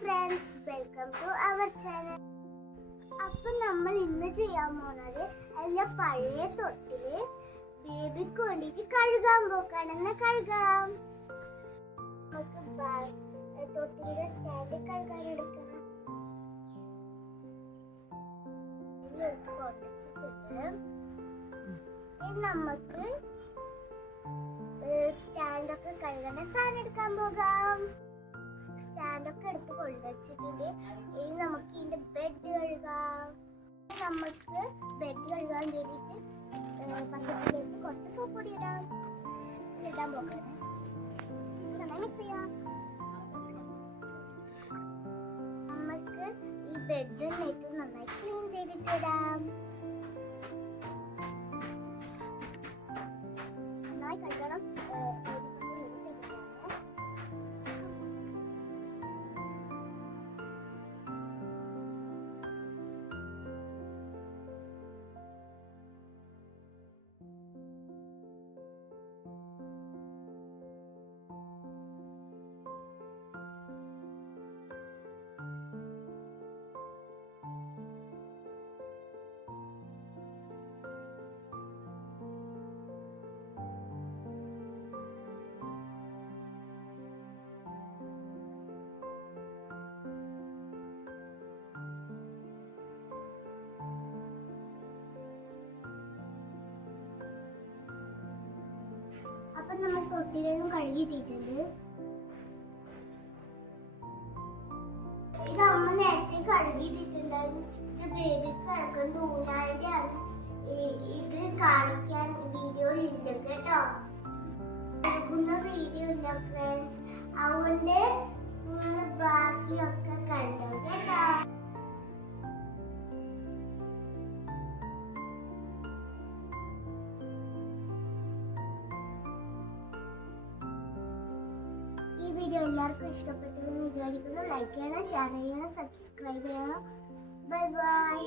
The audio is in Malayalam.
Friends welcome to our channel അപ്പൊ നമ്മൾ ഇന്ന് ചെയ്യാൻ പോണത് അതിന്റെ പഴയ തൊട്ടിൽ ബേബിക്ക് വേണ്ടിട്ട് കഴുകാൻ പോക്കാണെന്ന് കഴുകാം? നമുക്ക് തൊട്ടിലിന്റെ സ്റ്റാൻഡ് കഴുകാൻ എടുക്കാം. നമുക്ക് സ്റ്റാൻഡൊക്കെ കഴുകേണ്ട സാധനം എടുക്കാൻ പോകാം. ഇനി നമുക്ക് ഇതിന്റെ ബെഡ് കഴുകാം. നമുക്ക് ബെഡ് കഴുകാൻ വേണ്ടിയിട്ട് പക്കത്തിലേക്ക് കുറച്ച് സോപ്പ് പൊടി ഇടാം. ഇടാൻ പോകണം മിക്സ് ചെയ്യാം. നമുക്ക് ഈ ബെഡ് നെറ്റും നന്നായി ക്ലീൻ ചെയ്തിട്ടിടാം അപ്പൊ നമ്മൾ തൊട്ടിലും കഴുകിയിട്ടിട്ടുണ്ട്. ഇത് അമ്മ നേരത്തെ കഴുകിയിട്ടിട്ടുണ്ടായിരുന്നു. ഇത് ബേബിക്ക് കിടക്കുന്ന ഊനാന്റെ ആണ് ഇത് കാണിക്കാൻ വീഡിയോയിൽ ഇല്ല കേട്ടോ. കഴുകുന്ന വീഡിയോ ഇല്ല ഫ്രണ്ട്സ് അതുകൊണ്ട് നിങ്ങൾ ബാക്കിയൊക്കെ കണ്ടോ കേട്ടോ? വീഡിയോ എല്ലാവർക്കും ഇഷ്ടപ്പെട്ടു എന്ന് വിചാരിക്കുന്നു. ലൈക്ക് ചെയ്യണം ഷെയർ ചെയ്യണം സബ്സ്ക്രൈബ് ചെയ്യണം. Bye bye